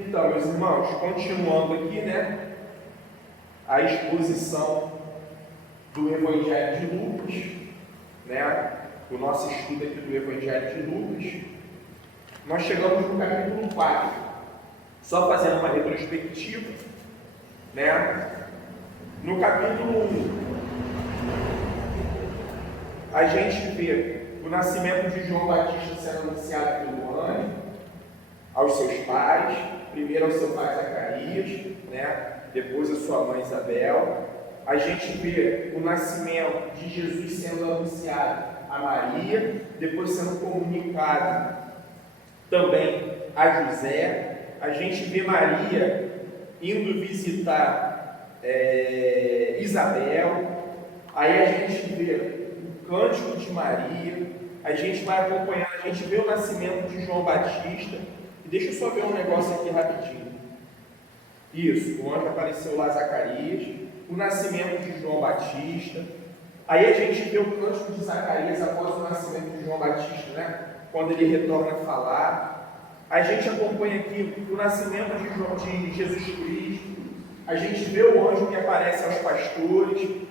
Então, meus irmãos, continuando aqui, a exposição do Evangelho de Lucas, o nosso estudo aqui do Evangelho de Lucas, nós chegamos no capítulo 4, só fazendo uma retrospectiva, no capítulo 1, a gente vê o nascimento de João Batista sendo anunciado pelo anjo aos seus pais, primeiro ao seu pai Zacarias, depois a sua mãe Isabel. A gente vê o nascimento de Jesus sendo anunciado a Maria, depois sendo comunicado também a José. A gente vê Maria indo visitar Isabel. Aí a gente vê o cântico de Maria. A gente vai acompanhar, a gente vê o nascimento de João Batista. E deixa eu só ver um negócio aqui rapidinho. Isso, o anjo apareceu lá a Zacarias, o nascimento de João Batista. Aí a gente vê o cântico de Zacarias após o nascimento de João Batista, quando ele retorna a falar. A gente acompanha aqui o nascimento de Jesus Cristo. A gente vê o anjo que aparece aos pastores,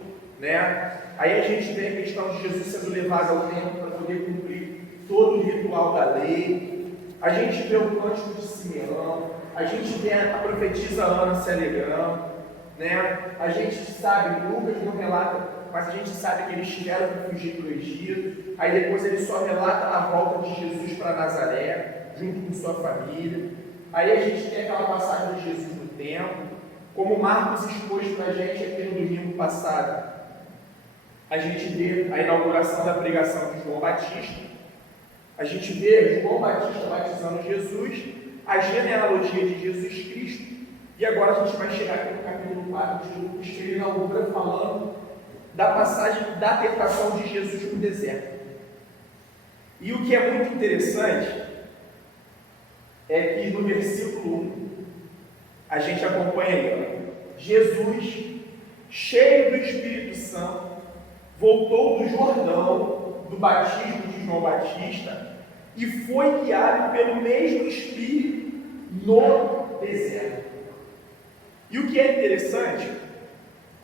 Aí a gente vê a questão de Jesus sendo levado ao templo para poder cumprir todo o ritual da lei. A gente vê o cântico de Simeão. A gente vê a profetisa Ana se alegrando, A gente sabe, Lucas não relata, mas a gente sabe que eles tiveram que fugir para o Egito. Aí depois ele só relata a volta de Jesus para Nazaré, junto com sua família. Aí a gente tem aquela passagem de Jesus no templo, como Marcos expôs para a gente aqui no domingo passado. A gente vê a inauguração da pregação de João Batista. A gente vê João Batista batizando Jesus, a genealogia de Jesus Cristo, e agora a gente vai chegar aqui no capítulo 4 de Lucas, que ele inaugura falando da passagem da tentação de Jesus no deserto. E o que é muito interessante é que no versículo 1, a gente acompanha aí, Jesus, cheio do Espírito Santo, voltou do Jordão, do batismo de João Batista, e foi guiado pelo mesmo Espírito no deserto. E o que é interessante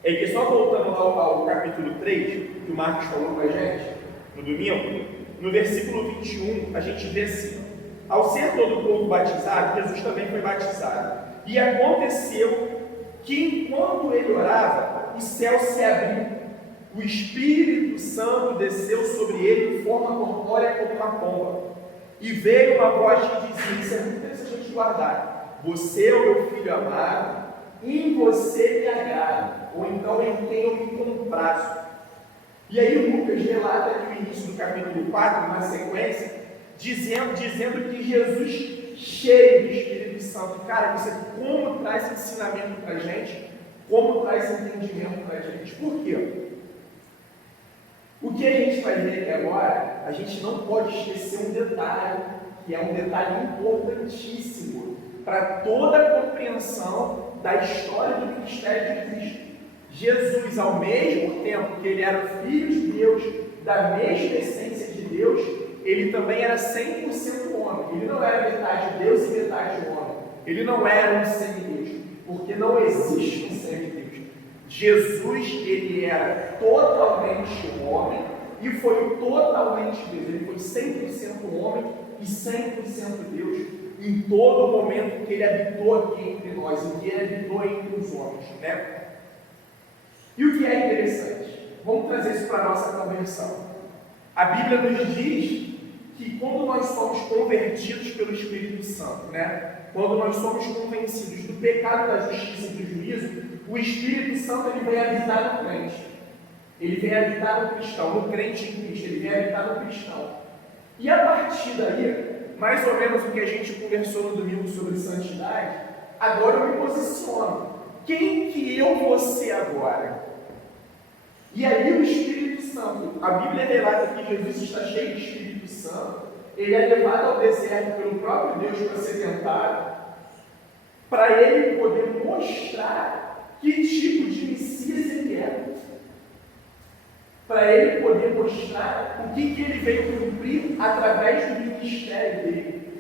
é que, só voltando ao capítulo 3, que o Marcos falou para a gente no domingo, no versículo 21, a gente vê assim: ao ser todo o povo batizado, Jesus também foi batizado. E aconteceu que, enquanto ele orava, o céu se abriu. O Espírito Santo desceu sobre ele em forma corpórea como uma pomba. E veio uma voz que dizia, isso é muito interessante a gente guardar: você é o meu filho amado, em você me agrado, ou então em quem eu me comprazo. E aí Lucas relata aqui o início do capítulo 4, na sequência, dizendo que Jesus, cheio do Espírito Santo, cara, você como traz ensinamento para a gente, como traz entendimento para a gente. Por quê? O que a gente vai ver aqui agora, a gente não pode esquecer um detalhe, que é um detalhe importantíssimo para toda a compreensão da história do ministério de Cristo. Jesus, ao mesmo tempo que ele era o Filho de Deus, da mesma essência de Deus, ele também era 100% homem. Ele não era metade Deus e metade homem. Ele não era um semideus, porque não existe um semideus. Jesus, ele era totalmente homem e foi totalmente Deus. Ele foi 100% homem e 100% Deus em todo o momento que ele habitou aqui entre nós, em que ele habitou entre os homens, E o que é interessante? Vamos trazer isso para a nossa conversão. A Bíblia nos diz que quando nós somos convertidos pelo Espírito Santo, quando nós somos convencidos do pecado, da justiça e do juízo, o Espírito Santo ele vem habitar no crente. Ele vem habitar no cristão, no crente em Cristo, ele vem habitar no cristão. E a partir daí, mais ou menos o que a gente conversou no domingo sobre santidade, agora eu me posiciono. Quem que eu vou ser agora? E aí o Espírito Santo, a Bíblia relata que Jesus está cheio de Espírito Santo, ele é levado ao deserto pelo próprio Deus para ser tentado, para ele poder mostrar que tipo de Messias ele é, para ele poder mostrar o que ele veio cumprir através do ministério dele.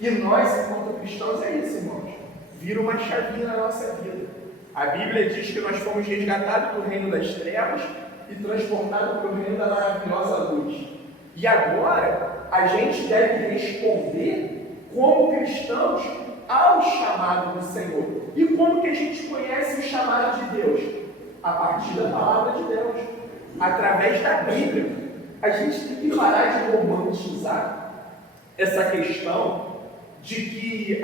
E nós, enquanto cristãos, é isso, irmãos. Vira uma chavinha na nossa vida. A Bíblia diz que nós fomos resgatados do reino das trevas e transportados para o reino da maravilhosa luz. E agora, a gente deve responder como cristãos ao chamado do Senhor. E como que a gente conhece o chamado de Deus? A partir da palavra de Deus, através da Bíblia. A gente tem que parar de romantizar essa questão de que,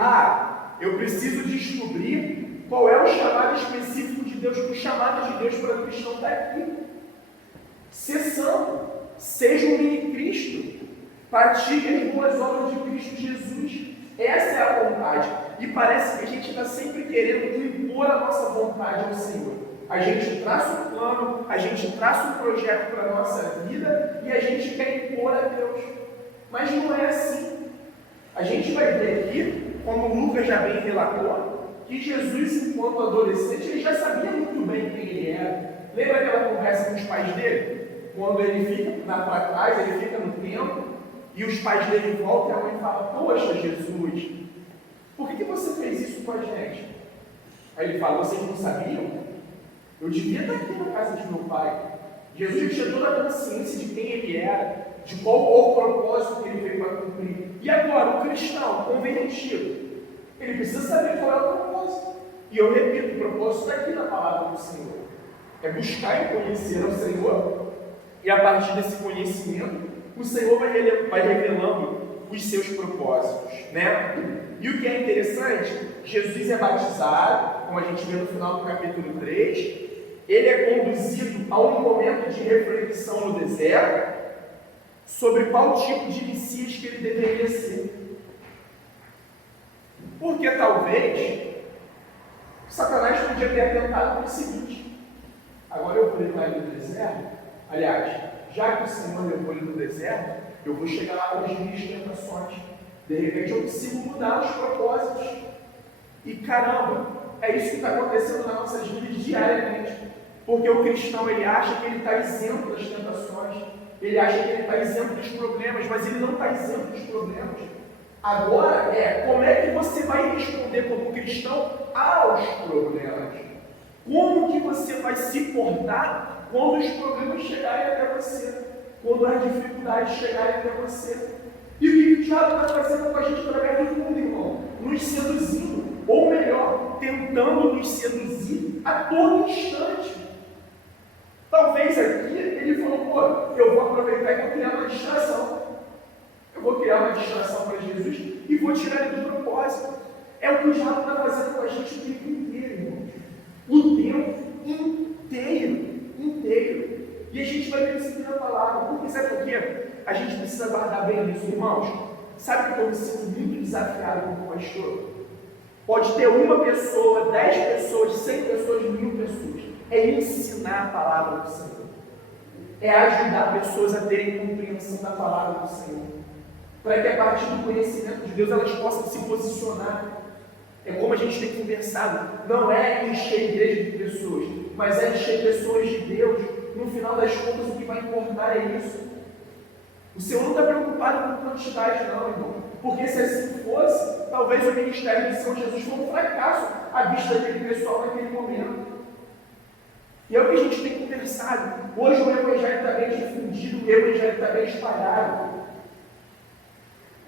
eu preciso descobrir qual é o chamado específico de Deus, o chamado de Deus para o cristão está aqui. Ser santo, seja um mini Cristo, pratique as boas obras de Cristo Jesus. Essa é a vontade. E parece que a gente está sempre querendo impor a nossa vontade ao Senhor. A gente traça um plano, a gente traça um projeto para a nossa vida e a gente quer impor a Deus. Mas não é assim. A gente vai ver aqui, como o Lucas já bem relatou, que Jesus, enquanto adolescente, ele já sabia muito bem quem ele era. Lembra aquela conversa com os pais dele? Quando ele fica lá para trás, ele fica no templo, e os pais dele voltam e a mãe fala: poxa, Jesus, por que você fez isso com a gente? Aí ele fala: vocês não sabiam? Eu devia estar aqui na casa de meu pai. Jesus tinha toda a consciência de quem ele era, de qual o propósito que ele veio para cumprir. E agora, o cristão convertido, ele precisa saber qual é o propósito. E eu repito, o propósito está aqui na palavra do Senhor. É buscar e conhecer o Senhor, e a partir desse conhecimento, o Senhor vai revelando os seus propósitos, né? E o que é interessante, Jesus é batizado, como a gente vê no final do capítulo 3, ele é conduzido a um momento de reflexão no deserto sobre qual tipo de Messias que ele deveria ser. Porque talvez Satanás podia ter atentado para o seguinte: agora eu vou levar ele no deserto, aliás, já que o Senhor levou ele no deserto, eu vou chegar lá com as minhas tentações. De repente eu consigo mudar os propósitos. E caramba, é isso que está acontecendo nas nossas vidas diariamente. Porque o cristão, ele acha que ele está isento das tentações, ele acha que ele está isento dos problemas, mas ele não está isento dos problemas. Agora como é que você vai responder como cristão aos problemas? Como que você vai se portar quando os problemas chegarem até você? Quando as dificuldades chegarem até você? E o que o diabo está fazendo com a gente através do mundo, irmão? Nos seduzindo, ou melhor, tentando nos seduzir a todo instante. Talvez aqui ele falou: eu vou aproveitar e vou criar uma distração. Eu vou criar uma distração para Jesus e vou tirar ele do propósito. É o que o diabo está fazendo com a gente o tempo inteiro, irmão. O tempo inteiro. E a gente vai perceber a palavra. Porque sabe por quê? A gente precisa guardar bem isso, irmãos. Sabe que eu me sinto muito desafiado como pastor? Pode ter uma pessoa, 10 pessoas, 100 pessoas, 1000 pessoas. É ensinar a palavra do Senhor. É ajudar pessoas a terem compreensão da palavra do Senhor. Para que a partir do conhecimento de Deus elas possam se posicionar. É como a gente tem conversado. Não é encher a igreja de pessoas, mas é encher pessoas de Deus. No final das contas, o que vai importar é isso. O Senhor não está preocupado com quantidade, não, irmão. Porque se assim fosse, talvez o ministério de São Jesus fosse um fracasso à vista daquele pessoal naquele momento. E é o que a gente tem conversado. Hoje o Evangelho está bem difundido, o Evangelho está bem espalhado.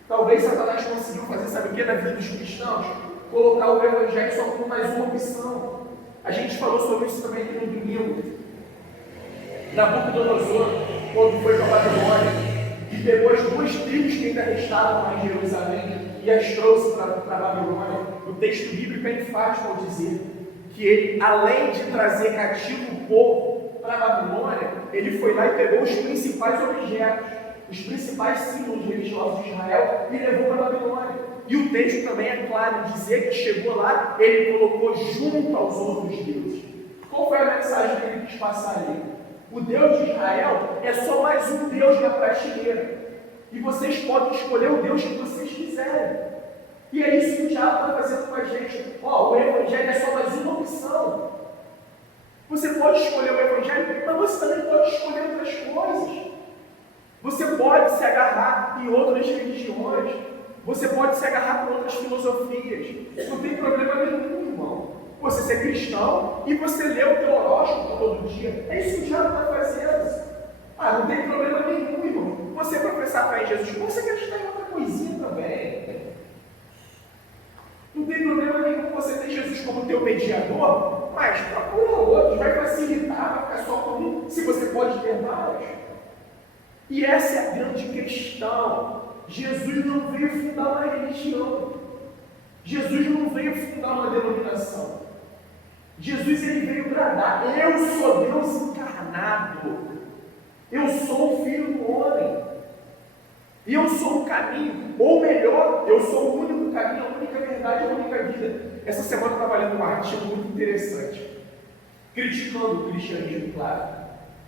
Talvez Satanás conseguiu fazer, sabe o que, na vida dos cristãos? Colocar o Evangelho só como mais uma opção. A gente falou sobre isso também aqui no domingo. Nabucodonosor, quando foi para a Babilônia, e pegou as 2 tribos que ainda restavam lá em Jerusalém e as trouxe para a Babilônia. O texto bíblico é enfático ao dizer que ele, além de trazer cativo o povo para a Babilônia, ele foi lá e pegou os principais objetos, os principais símbolos religiosos de Israel e levou para a Babilônia. E o texto também é claro em dizer que chegou lá, ele colocou junto aos outros deuses. Qual foi a mensagem que ele quis passar ali? O Deus de Israel é só mais um Deus na prateleira. E vocês podem escolher o Deus que vocês quiserem. E é isso que o diabo está fazendo com a gente. O Evangelho é só mais uma opção. Você pode escolher o Evangelho, mas você também pode escolher outras coisas. Você pode se agarrar em outras religiões. Você pode se agarrar com outras filosofias. Não tem problema nenhum, irmão. Você ser cristão e você ler o teu horóscopo todo dia. É isso que o diabo está fazendo. Não tem problema nenhum, irmão. Você professar fé em Jesus, você acreditar em outra coisinha também. Não tem problema nenhum você ter Jesus como teu mediador, mas procura outros, vai facilitar, vai ficar só com um, se você pode ter vários. E essa é a grande questão. Jesus não veio fundar uma religião. Jesus não veio fundar uma denominação. Jesus ele veio bradar: eu sou Deus encarnado. Eu sou o Filho do Homem. E eu sou o caminho. Ou melhor, eu sou o único caminho, a única verdade, a única vida. Essa semana eu estava lendo um artigo muito interessante, criticando o cristianismo, claro.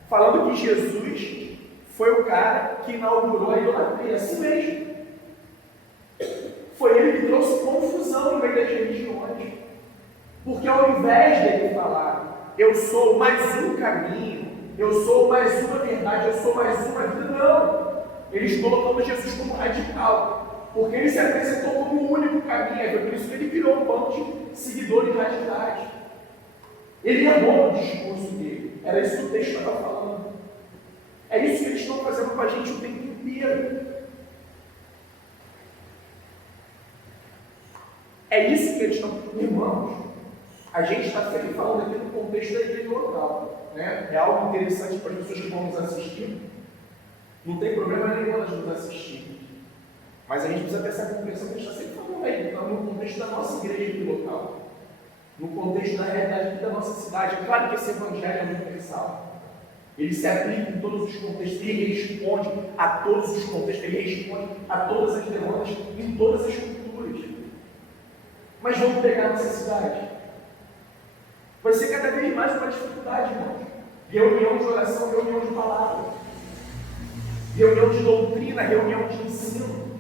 Falando que Jesus foi o cara que inaugurou a idolatria, assim mesmo. Foi ele que trouxe confusão no meio das religiões. Porque ao invés dele falar, eu sou mais um caminho, eu sou mais uma verdade, eu sou mais uma vida, não. Eles colocando Jesus como radical, porque ele se apresentou como o único caminho, é por isso que ele virou um bando de seguidores radicais. Ele errou no discurso dele, era isso que o texto estava falando. É isso que eles estão fazendo com a gente o tempo inteiro. É isso que eles estão. Irmãos, a gente está sempre falando aqui no contexto da igreja local, né? É algo interessante para as pessoas que vão nos assistir. Não tem problema nenhum elas nos assistir. Mas a gente precisa ter essa compreensão que a gente está sempre falando aí, então, no contexto da nossa igreja aqui local, no contexto da realidade aqui da nossa cidade. É claro que esse evangelho é universal. Ele se aplica em todos os contextos, ele responde a todos os contextos, ele responde a todas as demandas, em todas as culturas. Mas vamos pegar a nossa cidade. Vai ser cada vez mais uma dificuldade, irmãos. Reunião de oração, reunião de palavra, reunião de doutrina, reunião de ensino.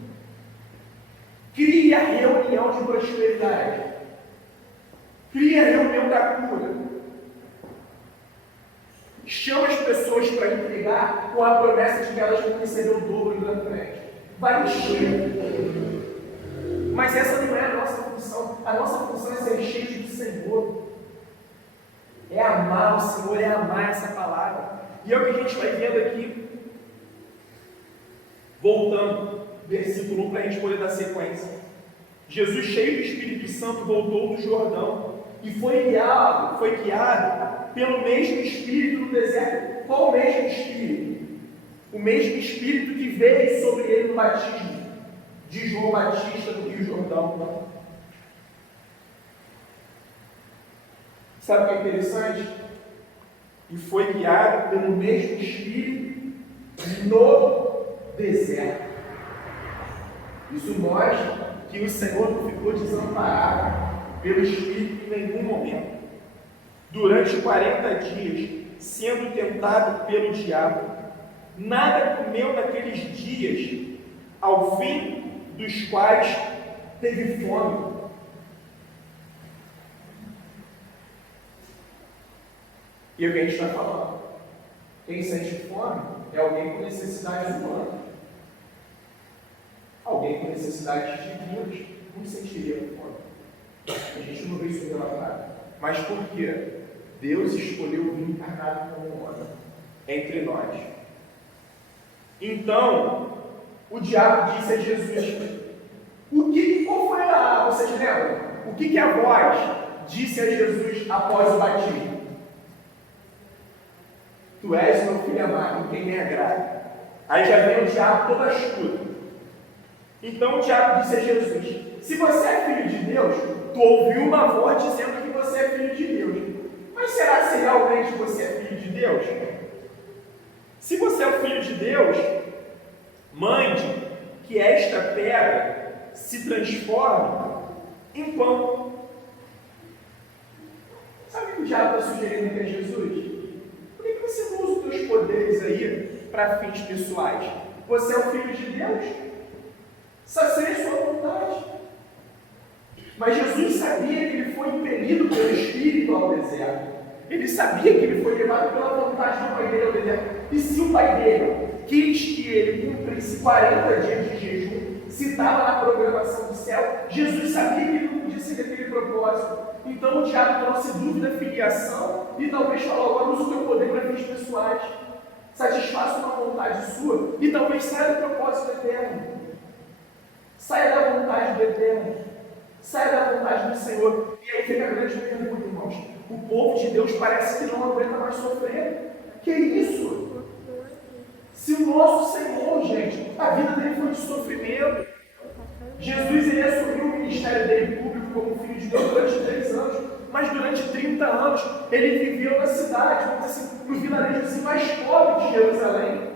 Cria reunião de prosperidade. Cria reunião da cura. Chama as pessoas para entregar com a promessa de que elas vão receber o dobro da frente. Vai encher. Mas essa não é a nossa função. A nossa função é ser cheio do Senhor. É amar o Senhor, é amar essa palavra. E é o que a gente vai vendo aqui. Voltando, versículo 1, para a gente poder dar sequência. Jesus, cheio do Espírito Santo, voltou do Jordão e foi guiado pelo mesmo Espírito no deserto. Qual o mesmo Espírito? O mesmo Espírito que veio sobre ele no batismo de João Batista no Rio Jordão. Sabe o que é interessante? E foi guiado pelo mesmo Espírito no deserto. Isso mostra que o Senhor não ficou desamparado pelo Espírito em nenhum momento. Durante 40 dias, sendo tentado pelo diabo, nada comeu naqueles dias, ao fim dos quais teve fome. E o que a gente está falando? Quem sente fome é alguém com necessidades humanas. Alguém com necessidades divinas não sentiria fome. A gente não vê isso relatado. Mas por quê? Deus escolheu vir encarnado como homem entre nós. Então, o diabo disse a Jesus: qual foi vocês lembram? O que a voz disse a Jesus após o batismo? Tu és meu filho amado, em quem me agrada. Aí já vem o diabo toda astuta. Então o diabo disse a Jesus: se você é filho de Deus, tu ouviu uma voz dizendo que você é filho de Deus. Mas será que realmente você é filho de Deus? Se você é o filho de Deus, mande que esta pedra se transforme em pão. Sabe o que o diabo está sugerindo para Jesus? Por que você não usa os teus poderes aí para fins pessoais? Você é o filho de Deus? Sacia a sua vontade. Mas Jesus sabia que ele foi impelido pelo Espírito ao deserto. Ele sabia que ele foi levado pela vontade do pai dele ao deserto. E se o pai dele quis que ele cumprisse 40 dias de jejum, se estava na programação do céu, Jesus sabia que ele não podia seguir aquele propósito. Então o diabo trouxe dúvida, filiação e talvez falou: agora usa o teu poder para fins pessoais, satisfaça uma vontade sua e talvez saia do propósito eterno, saia da vontade do eterno, saia da vontade do Senhor. E aí fica a grande pergunta, irmãos: o povo de Deus parece que não aguenta mais sofrer. Que isso? Se o nosso Senhor, gente, a vida dele foi de sofrimento. Jesus, ele assumiu o ministério dele público como filho de Deus durante 3 anos, mas durante 30 anos ele viveu na cidade, vamos dizer assim, no vilarejo mais pobre de Jerusalém,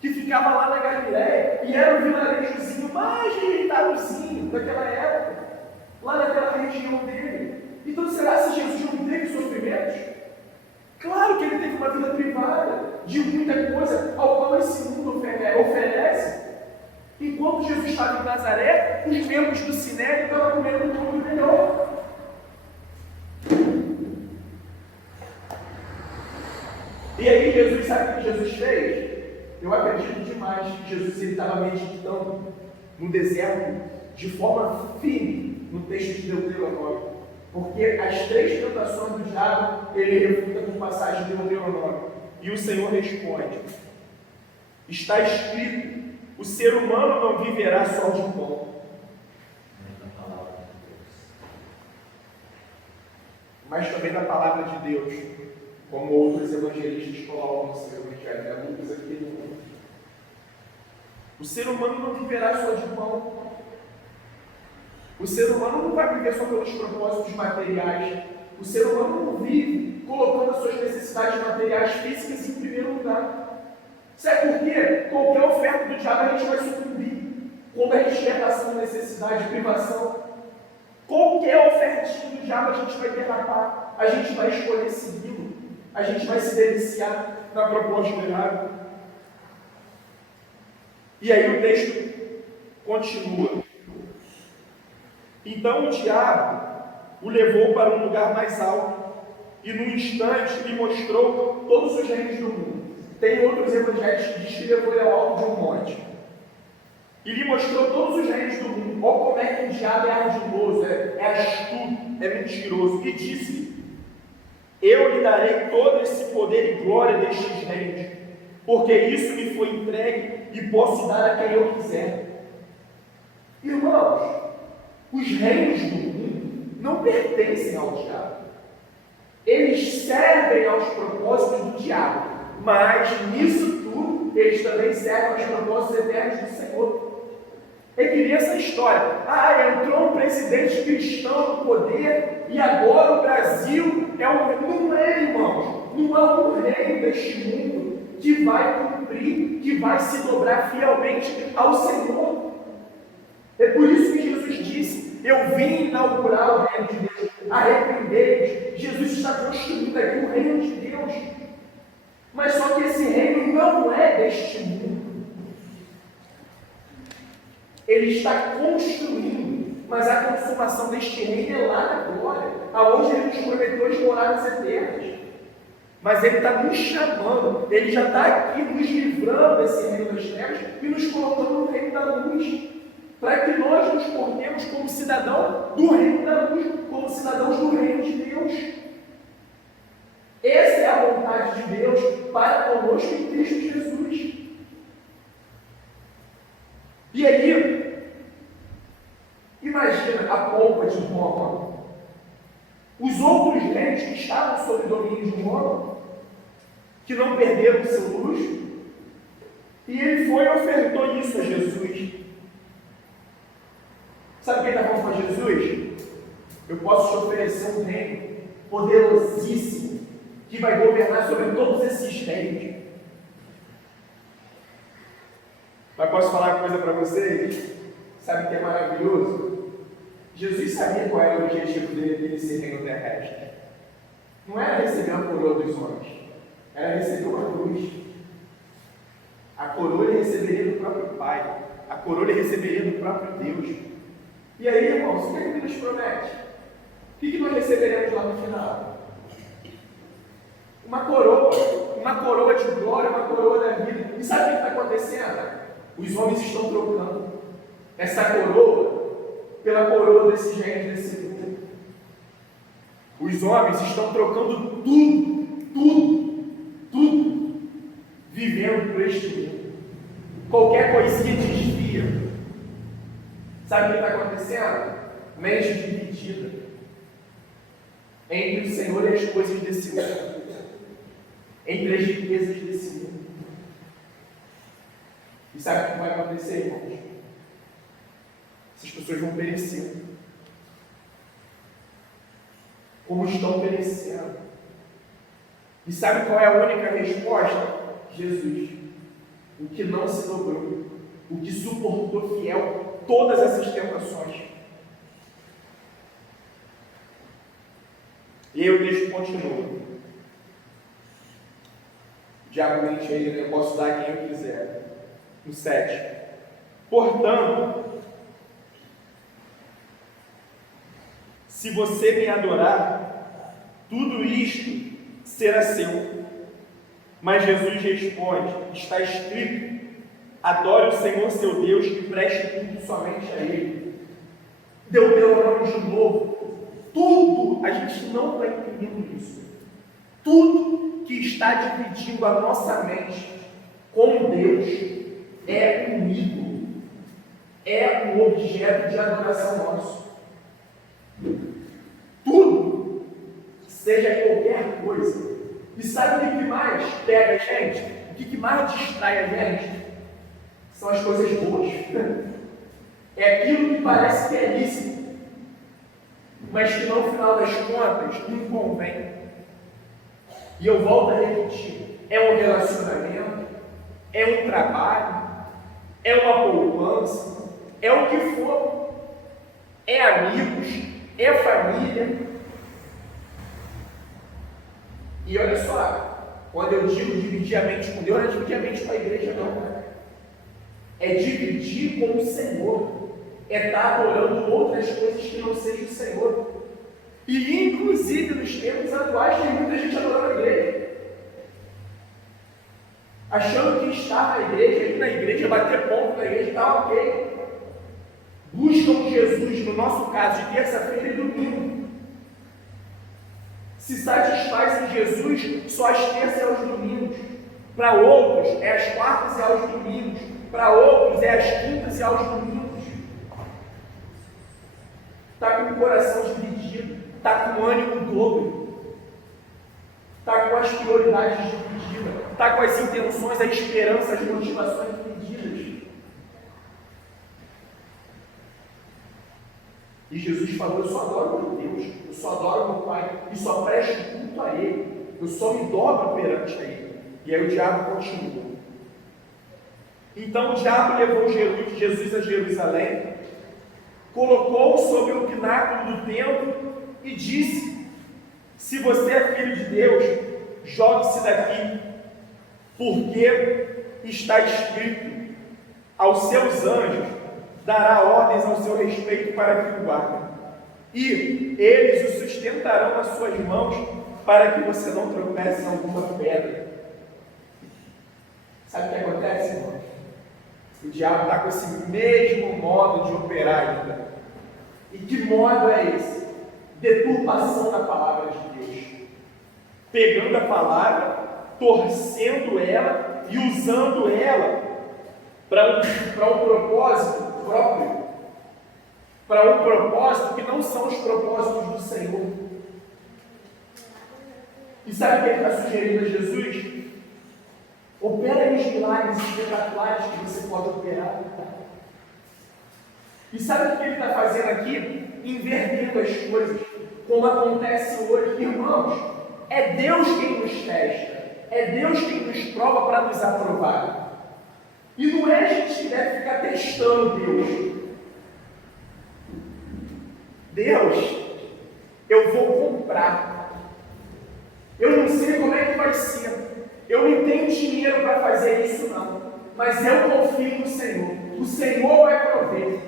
que ficava lá na Galiléia, e era o vilarejozinho mais rejeitadozinho daquela época, lá naquela região dele. Então será que Jesus não teve sofrimentos? Claro que ele teve uma vida privada de muita coisa ao qual esse mundo oferece. Enquanto Jesus estava em Nazaré, os membros do Sinédrio estavam comendo um pouco melhor. E aí Jesus, sabe o que Jesus fez? Eu acredito demais que Jesus estava meditando no deserto de forma firme no texto de Deuteronômio. Porque as 3 tentações do diabo, ele refuta com passagem de Deuteronômio. E o Senhor responde: está escrito, o ser humano não viverá só de pão. Mas também da palavra de Deus, como outros evangelistas colocam no seu evangelho, Lucas aqui no mundo. O ser humano não viverá só de pão. O ser humano não vai viver só pelos propósitos materiais. O ser humano não vive colocando as suas necessidades materiais físicas em primeiro lugar. Sabe por quê? Qualquer oferta do diabo a gente vai sucumbir. Quando a gente estiver passando necessidade, privação, qualquer ofertinha do diabo a gente vai derrapar. A gente vai escolher segui-lo. A gente vai se deliciar na proposta errada. E aí o texto continua. Então o diabo o levou para um lugar mais alto e num instante lhe mostrou todos os reinos do mundo. Tem outros evangelhos que diz que levou ele ao alto de um monte e lhe mostrou todos os reinos do mundo. Olha como é que o diabo é ardiloso, é astuto, é mentiroso. E disse: eu lhe darei todo esse poder e glória destes reinos, porque isso me foi entregue e posso dar a quem eu quiser. Irmãos, os reinos do mundo não pertencem ao diabo. Eles servem aos propósitos do diabo, mas nisso tudo eles também servem aos propósitos eternos do Senhor. É que nem essa história: entrou um presidente cristão no poder e agora o Brasil não é, irmãos, não é um reino deste mundo que vai cumprir, que vai se dobrar fielmente ao Senhor. É por isso que Jesus disse: eu vim inaugurar o reino de Deus, arrependei-vos. Jesus está construindo aqui o reino de Deus. Mas só que esse reino não é deste mundo. Ele está construindo, mas a consumação deste reino é lá na glória, aonde ele nos prometeu as moradas eternas. Mas ele está nos chamando, ele já está aqui nos livrando desse reino das trevas e nos colocando no reino da luz, para que nós nos portemos como cidadão do reino da luz, como cidadãos do reino de Deus. Essa é a vontade de Deus para conosco em Cristo Jesus. E aí, imagina a polpa de Roma, os outros reinos que estavam sob domínio de Roma, que não perderam o seu luxo, e ele foi e ofertou isso a Jesus. Sabe quem está falando para Jesus? Eu posso te oferecer um reino poderosíssimo, que vai governar sobre todos esses reinos. Mas posso falar uma coisa para vocês? Sabe o que é maravilhoso? Jesus sabia qual era o objetivo dele nesse reino terrestre. Não era receber a coroa dos homens, era receber uma cruz. A coroa ele receberia do próprio Pai, a coroa ele receberia do próprio Deus. E aí, irmãos, o que ele nos promete? O que nós receberemos lá no final? Uma coroa de glória, uma coroa da vida. E sabe o que está acontecendo? Os homens estão trocando essa coroa pela coroa desse reino desse mundo. Os homens estão trocando tudo, vivendo por este mundo. Qualquer coisinha desvia. Sabe o que está acontecendo? Mente dividida entre o Senhor e as coisas desse mundo, entre as riquezas desse mundo. E sabe o que vai acontecer, irmãos? Essas pessoas vão perecer. Como estão perecendo. E sabe qual é a única resposta? Jesus. O que não se dobrou, o que suportou fiel todas essas tentações. E aí o texto continua. O diabo mente aí, né? Eu posso dar a quem eu quiser. No 7. Portanto, se você me adorar, tudo isto será seu. Mas Jesus responde, está escrito, adore o Senhor seu Deus e preste culto somente a Ele. Deuteronômio de novo. Tudo, a gente não está entendendo isso. Tudo que está dividindo a nossa mente com Deus é um ídolo, é um objeto de adoração nosso. Tudo, seja qualquer coisa. E sabe o que mais pega a gente? O que mais distrai a gente? São as coisas boas. É aquilo que parece que é lícito, mas que no final das contas não convém. E eu volto a repetir: é um relacionamento, é um trabalho, é uma poupança, é o que for, é amigos, é família. E olha só, quando eu digo dividir a mente com Deus, não é dividir a mente com a igreja, não. É dividir com o Senhor. É estar adorando outras coisas que não seja o Senhor. E inclusive nos tempos atuais tem muita gente adorando a igreja. Achando que estar na igreja, ir na igreja, bater ponto na igreja, está ok. Buscam Jesus, no nosso caso, de terça-feira e domingo. Se satisfaz em Jesus só às terças e aos domingos. Para outros é às quartas e aos domingos. Para outros é às quintas e aos domingos. Está com o coração dividido. Está com o ânimo dobro. Está com as prioridades divididas. Está com as intenções, a esperança, as motivações divididas. E Jesus falou: eu só adoro o meu Deus, eu só adoro o meu Pai, e só presto culto a Ele, eu só me dobro perante a Ele. E aí o diabo continua. Então o diabo levou Jesus a Jerusalém, colocou-o sobre o pináculo do templo e disse: se você é filho de Deus, jogue-se daqui, porque está escrito, aos seus anjos dará ordens ao seu respeito para que o guardem, e eles o sustentarão nas suas mãos, para que você não tropece em alguma pedra. Sabe o que acontece, irmão? O diabo está com esse mesmo modo de operar ainda. E que modo é esse? Deturpação da palavra de Deus. Pegando a palavra, torcendo ela e usando ela para um propósito próprio, para um propósito que não são os propósitos do Senhor. E sabe o que ele está sugerindo a Jesus? Opera aí os milagres espetaculares que você pode operar. E sabe o que ele está fazendo aqui? Invertendo as coisas, como acontece hoje. Irmãos, é Deus quem nos testa, é Deus quem nos prova para nos aprovar. E não é a gente que deve ficar testando Deus. Deus, eu vou comprar. Eu não sei como é que vai ser. Eu não tenho dinheiro para fazer isso não. Mas eu confio no Senhor. O Senhor vai prover.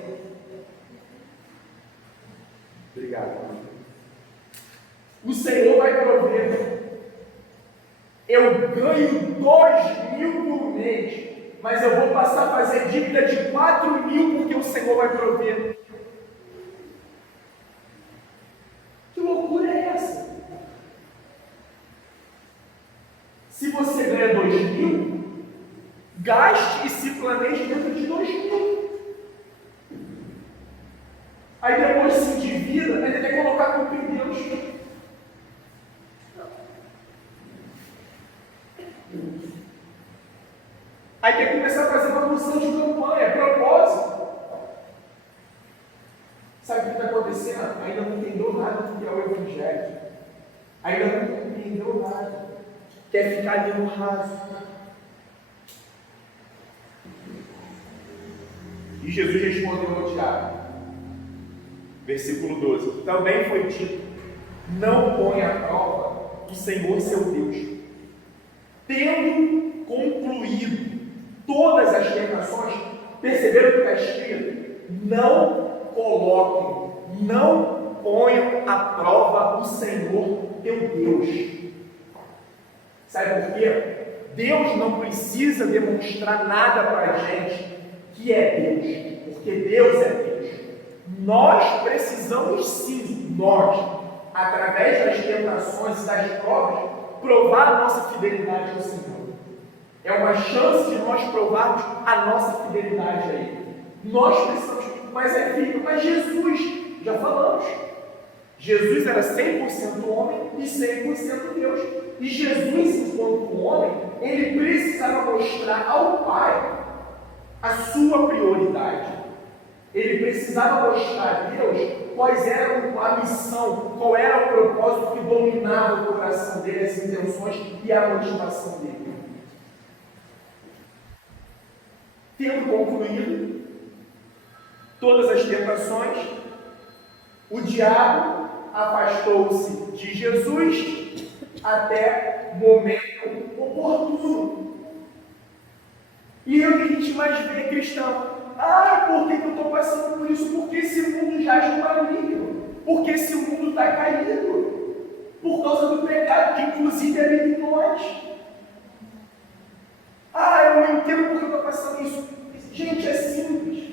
Obrigado. O Senhor vai prover. Eu ganho 2.000 por mês. mas eu vou passar a fazer dívida de 4.000 porque o Senhor vai prover. Que loucura é essa? Se você ganha 2.000, gaste e se planeje dentro de 2.000. Aí depois se endivida, ainda quer colocar a culpa em Deus. Aí quer começar a fazer uma função de campanha, propósito. Sabe o que está acontecendo? Ainda não entendeu nada do que é o Evangelho. Ainda não entendeu nada. Quer ficar ali no raso. E Jesus respondeu ao diabo. Versículo 12. Também foi dito: não ponha à prova o Senhor seu Deus. Tendo concluído todas as tentações, perceberam o que está escrito? Não coloquem, não ponham à prova o Senhor teu Deus. Sabe por quê? Deus não precisa demonstrar nada para a gente que é Deus, porque Deus é Deus. Nós precisamos sim, através das tentações e das provas, provar a nossa fidelidade ao Senhor. É uma chance de nós provarmos a nossa fidelidade a Ele. Nós precisamos, mas Jesus, já falamos, Jesus era 100% homem e 100% Deus. E Jesus, enquanto homem, ele precisava mostrar ao Pai a sua prioridade. Ele precisava mostrar a Deus quais eram a missão, qual era o propósito que dominava o coração dele, as intenções e a motivação dele. Tendo concluído todas as tentações, o diabo afastou-se de Jesus até o momento oportuno. E é o que a gente mais vê, cristão. Por que eu estou passando por isso? Porque esse mundo jaz no maligno. Porque esse mundo está caído. Por causa do pecado que inclusive habita em nós. Eu não entendo porque eu estou passando isso. Gente, é simples.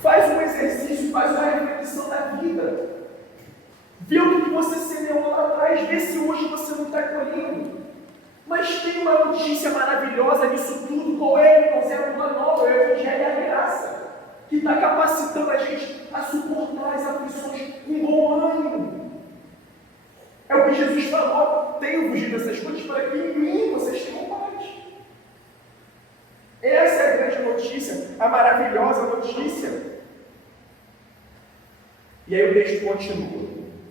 Faz um exercício, faz uma reflexão da vida. Vê o que você semeou lá atrás, vê se hoje você não está colhendo. Mas tem uma notícia maravilhosa nisso tudo. Qual é, irmãos? É a boa nova, é o Evangelho e a graça, que está capacitando a gente a suportar as aflições com bom ânimo. É o que Jesus falou: tenho fugido dessas coisas para que em mim vocês tenham paz. Essa é a grande notícia, a maravilhosa notícia. E aí o texto continua,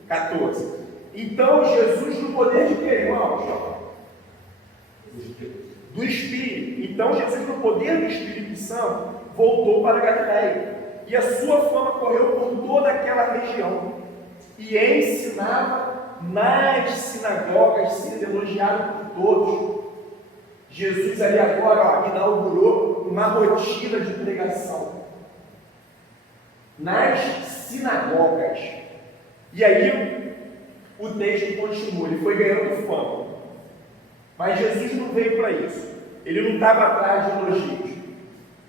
14. Então Jesus, no poder de quê, irmãos? Do Espírito. Então Jesus, no poder do Espírito Santo, voltou para Galiléia, e a sua fama correu por toda aquela região, e ensinava nas sinagogas, sendo elogiado por todos. Jesus ali agora inaugurou uma rotina de pregação nas sinagogas. E aí o texto continua, ele foi ganhando fama. Mas Jesus não veio para isso. Ele não estava atrás de elogios.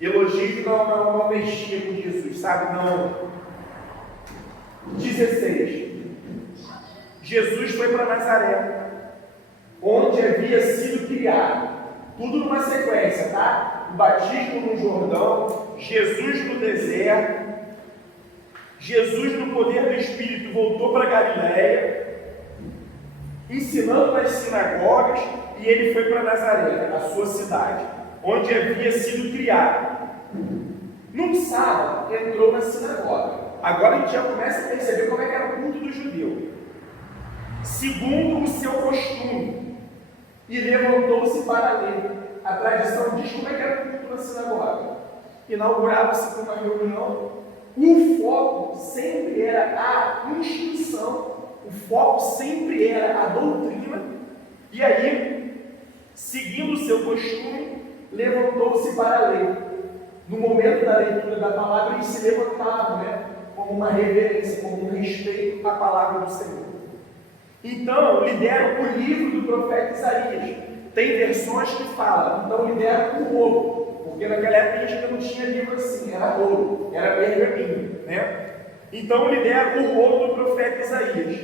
Elogios não mexia com Jesus, sabe? Não. 16. Jesus foi para Nazaré, onde havia sido criado. Tudo numa sequência, tá? O batismo no Jordão, Jesus no deserto, Jesus no poder do Espírito voltou para Galiléia, ensinando nas sinagogas, e ele foi para Nazaré, a sua cidade, onde havia sido criado. Num sábado, entrou na sinagoga. Agora a gente já começa a perceber como é que era o culto do judeu. Segundo o seu costume, e levantou-se para ler. A tradição diz como é que era o culto na sinagoga. Inaugurava-se uma reunião. O foco sempre era a instrução. O foco sempre era a doutrina. E aí, seguindo o seu costume, levantou-se para ler. No momento da leitura da palavra, ele se levantava, como uma reverência, como um respeito à palavra do Senhor. Então, lhe deram o livro do profeta Isaías. Tem versões que falam, então libera por rolo, porque naquela época a gente ainda não tinha livro assim, era rolo, era pergaminho, né? Então libera o rolo do profeta Isaías.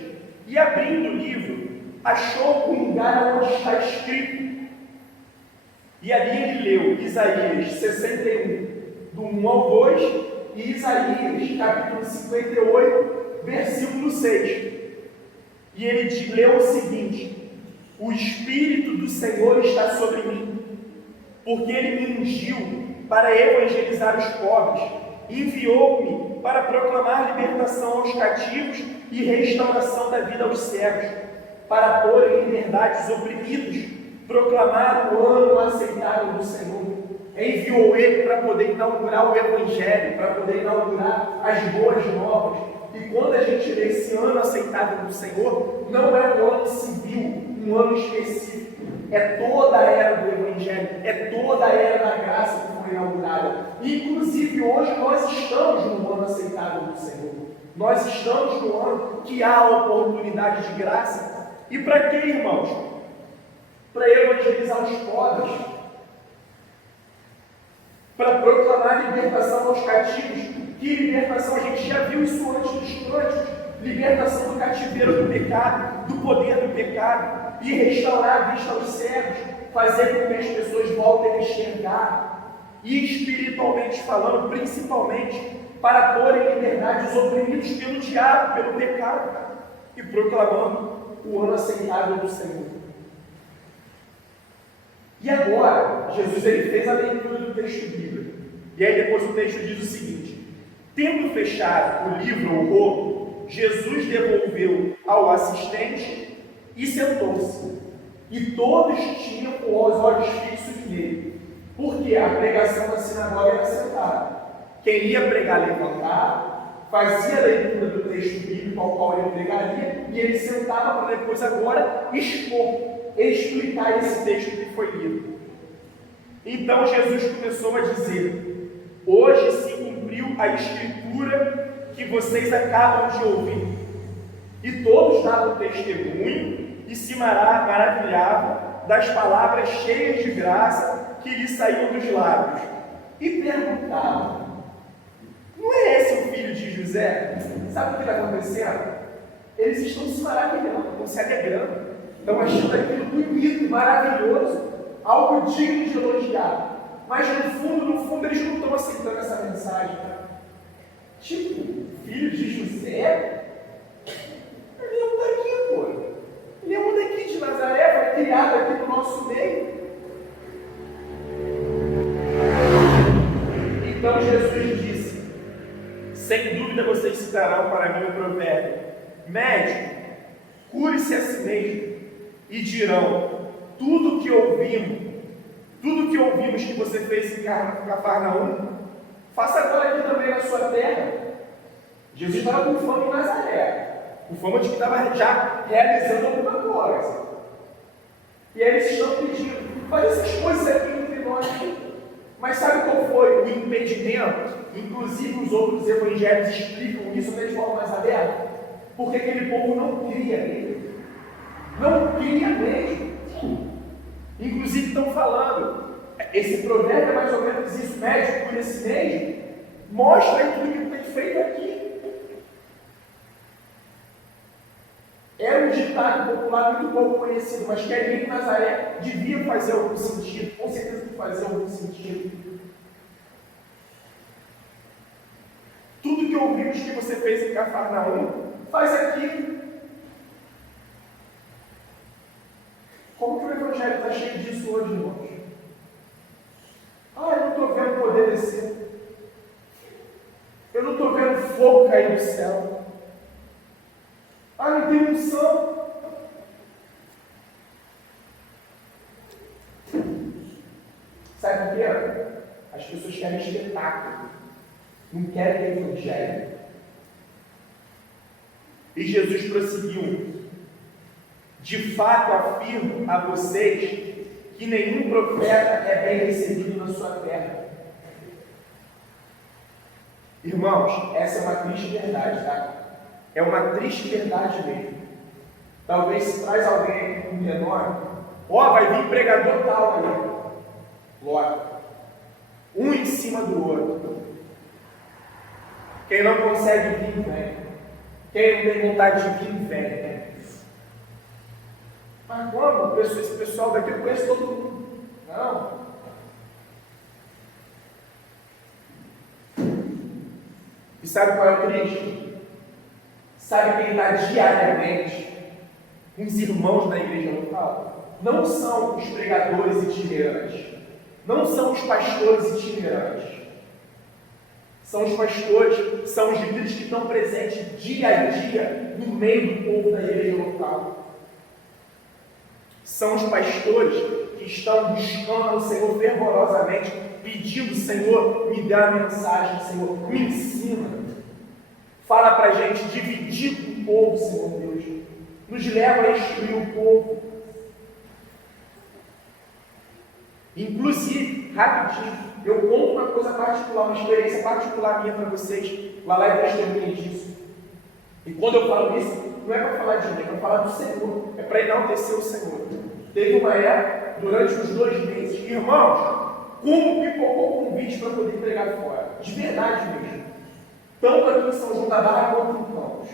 E abrindo o livro, achou o lugar onde está escrito. E ali ele leu Isaías 61, do 1 ao 2, e Isaías, capítulo 58, versículo 6. E ele leu o seguinte: o Espírito do Senhor está sobre mim, porque Ele me ungiu para evangelizar os pobres, enviou-me para proclamar libertação aos cativos e restauração da vida aos cegos, para pôr em liberdade os oprimidos, proclamar o ano aceitável do Senhor. Enviou Ele para poder inaugurar o Evangelho, para poder inaugurar as boas novas. E quando a gente lê esse ano aceitável do Senhor, não é um ano civil, um ano específico. É toda a era do Evangelho, é toda a era da graça que foi inaugurada. Inclusive hoje nós estamos no ano aceitável do Senhor. Nós estamos no ano que há oportunidade de graça. E para quê, irmãos? Para evangelizar os pobres, para proclamar libertação aos cativos. Que libertação? A gente já viu isso antes dos cânticos. Libertação do cativeiro do pecado, do poder do pecado, e restaurar a vista aos cegos, fazer com que as pessoas voltem a enxergar, e espiritualmente falando, principalmente, para pôr em liberdade os oprimidos pelo diabo, pelo pecado, e proclamando o ano aceitável do Senhor. E agora, Jesus ele fez a leitura do texto bíblico, e aí depois o texto diz o seguinte: tendo fechado o livro ou rolo, Jesus devolveu ao assistente e sentou-se. E todos tinham os olhos fixos nele, porque a pregação da sinagoga era sentada. Quem ia pregar levantava, fazia a leitura do texto bíblico ao qual ele pregaria, e ele sentava para depois agora explicar esse texto que foi lido. Então Jesus começou a dizer: hoje se cumpriu a escritura que vocês acabam de ouvir. E todos davam testemunho e se maravilhavam das palavras cheias de graça que lhe saíam dos lábios. E perguntavam: não é esse o filho de José? Sabe o que está acontecendo? Eles estão se maravilhando, estão se alegrando, estão achando aquilo bonito, maravilhoso, algo digno de elogiar. Mas no fundo, eles não estão aceitando essa mensagem. Tipo, filho de José? Ele é um daqui, pô. Ele é um daqui de Nazaré, foi criado aqui no nosso meio. Então Jesus disse: sem dúvida vocês citarão para mim o provérbio: médico, cure-se a si mesmo. E dirão: tudo que ouvimos que você fez em Cafarnaum, faça agora aqui também na sua terra. Jesus estava com fama em Nazaré, com fama de que estava já realizando alguma coisa. E aí eles estão pedindo: faz essas coisas aqui entre nós. Mas sabe qual foi o impedimento? Inclusive os outros evangelhos explicam isso de forma mais aberta. Porque aquele povo não cria nele. Não cria mesmo. Inclusive estão falando, esse provérbio é mais ou menos isso: médico por esse mesmo, mostra aí tudo que tem feito aqui. Era um ditado popular muito pouco conhecido, mas que ali em Nazaré devia fazer algum sentido, com certeza que fazia algum sentido. Tudo que ouvimos que você fez em Cafarnaum, faz aqui. Como que o Evangelho está cheio disso hoje, irmãos? Eu não estou vendo o poder descer. Eu não estou vendo fogo cair do céu. Não tem unção. Sabe por quê? As pessoas querem espetáculo. Não querem Evangelho. E Jesus prosseguiu: de fato afirmo a vocês que nenhum profeta é bem recebido na sua terra. Irmãos, essa é uma triste verdade, tá? É uma triste verdade mesmo. Talvez se traz alguém aqui com menor, Ó, vai vir pregador tal aí. Lota. Um em cima do outro. Quem não consegue vir, vem. Quem não tem vontade de vir, vem. Mas como? Esse pessoal daqui eu conheço todo mundo. Não. E sabe qual é o triste? Sabe quem está diariamente? Os irmãos da igreja local. Não são os pregadores itinerantes. Não são os pastores itinerantes. São os pastores, são os líderes que estão presentes dia a dia no meio do povo da igreja local. São os pastores que estão buscando o Senhor fervorosamente, pedindo: Senhor, me dá a mensagem, Senhor, me ensina. Fala para a gente dividir com o povo, Senhor Deus. Nos leva a instruir o povo. Inclusive, rapidinho, eu conto uma coisa particular, uma experiência particular minha para vocês. Lá é testemunha disso. E quando eu falo isso, não é para falar de mim, é para falar do Senhor. É para enaltecer o Senhor. Teve uma época, durante uns 2 meses, irmãos, como pipocou convite para poder pregar fora. De verdade mesmo. Tanto aqui em São João da Barra quanto em Campos.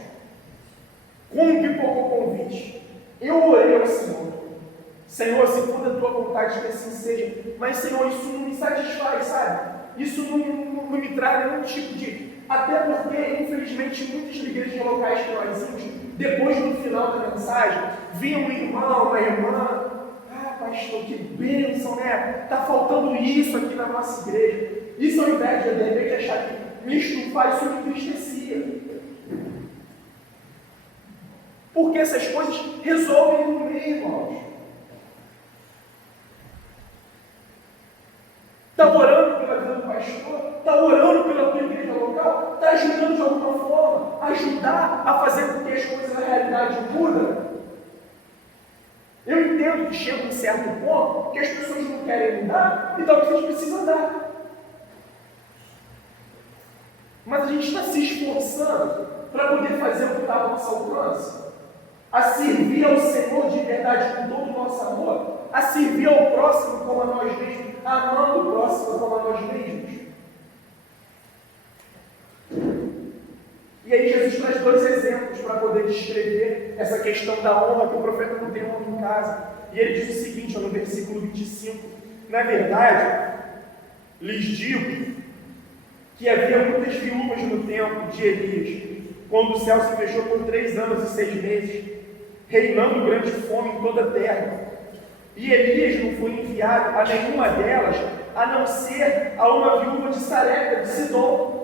Como pipocou convite. Eu orei ao Senhor. Senhor, se for da tua vontade que assim seja, mas Senhor, isso não me satisfaz, sabe? Isso não me traz nenhum tipo de... Até porque, infelizmente, muitas igrejas locais que nós íamos, depois do final da mensagem, vinha um irmão, uma irmã: ah, pastor, que bênção, né? Está faltando isso aqui na nossa igreja. Isso, ao invés de repente achar que me estufar, isso me entristecia. Porque essas coisas resolvem no meio, irmãos. Está orando pela vida do pastor, está orando pela tua igreja local, está ajudando de alguma forma, ajudar a fazer com que as coisas na realidade mudem. Eu entendo que chega um certo ponto que as pessoas não querem mudar, então a gente precisa dar. Mas a gente está se esforçando para poder fazer o que está ao nosso alcance, a servir ao Senhor de verdade com todo o nosso amor, a servir ao próximo como a nós mesmos, amando o próximo como a nós mesmos. E aí Jesus traz 2 exemplos para poder descrever essa questão da honra, que o profeta não tem honra em casa. E ele diz o seguinte, no versículo 25: na verdade, lhes digo que havia muitas viúvas no tempo de Elias, quando o céu se fechou por 3 anos e 6 meses, reinando grande fome em toda a terra. E Elias não foi enviado a nenhuma delas, a não ser a uma viúva de Sarepta, de Sidom.